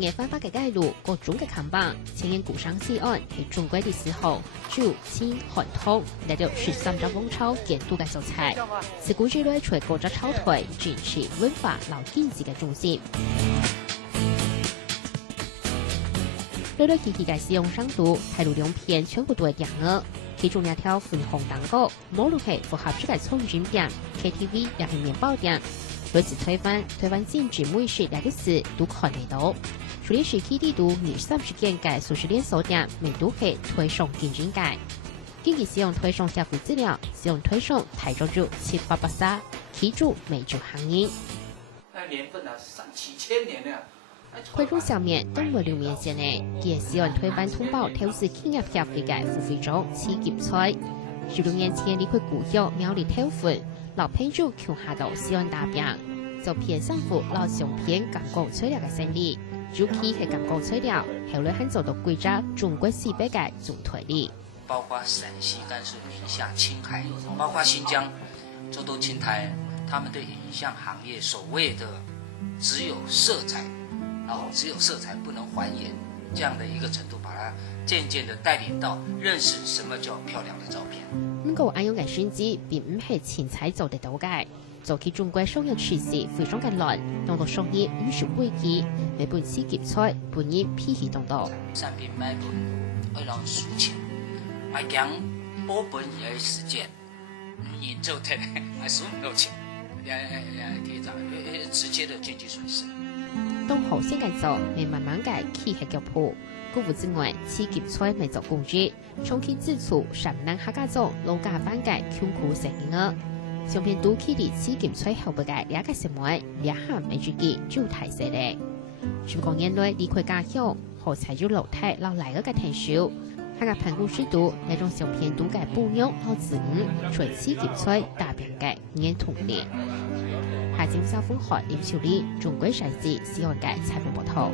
业翻发嘅街路，各种嘅看板，前沿古商西岸係中國的時候，就清韓通嚟到13隻風潮建築嘅素材，是古之類除國家超推支持文化老經濟嘅中心。對期嘅使用上度，睇路兩片全部都係樣嘅，其中一條粉紅蛋糕，網路係符合這個創新店 KTV 也係麵包店。類似推翻禁止每時兩個字都看得到。處理是基地度20-30間嘅素食連鎖店，每都係推送競爭界。經濟使用推送社會資料，使用推送台中住7884，其住美住行業。那年份啊，3-7千年了。推中上面都冇6年前呢，也使用推翻通報投資企業協會嘅付費中刺激菜。16年前離開故鄉苗栗投份。老朋友橋下度使用大餅，就偏上府老上片感覺材料嘅生意，主要係感覺材料，後來很做到貴州中國西北嘅總推力。包括陝西、甘肅、寧夏、青海，包括新疆、州都、青台，他們對影像行業所謂的只有色彩，只有色彩不能還原這樣的一個程度，把它漸漸的帶領到認識什麼叫漂亮的照片。不過，按用嘅選址並唔係前彩做得到嘅。做起中國商業趨勢非常嘅難，當到商業50危機，每本刺激菜本人脾氣當道。產品買本會讓抒情，買講保本而實踐，人做得買輸唔到錢，提早直接的經濟損失。當好先嘅做，未慢慢嘅起係腳步。古物之外，刺激菜未做工具，重啟自處上南客家族老家班嘅窮苦成員啊！上片都起啲刺激菜後邊嘅兩個成員，兩下未注意就太犀利。全國人類離開家鄉，何才要樓梯落嚟嗰個停手？客家辦公室度那種上片都嘅補養和資源，隨刺激菜大變嘅眼同年。下正沙風海點處理中國細節使用嘅採訪報道。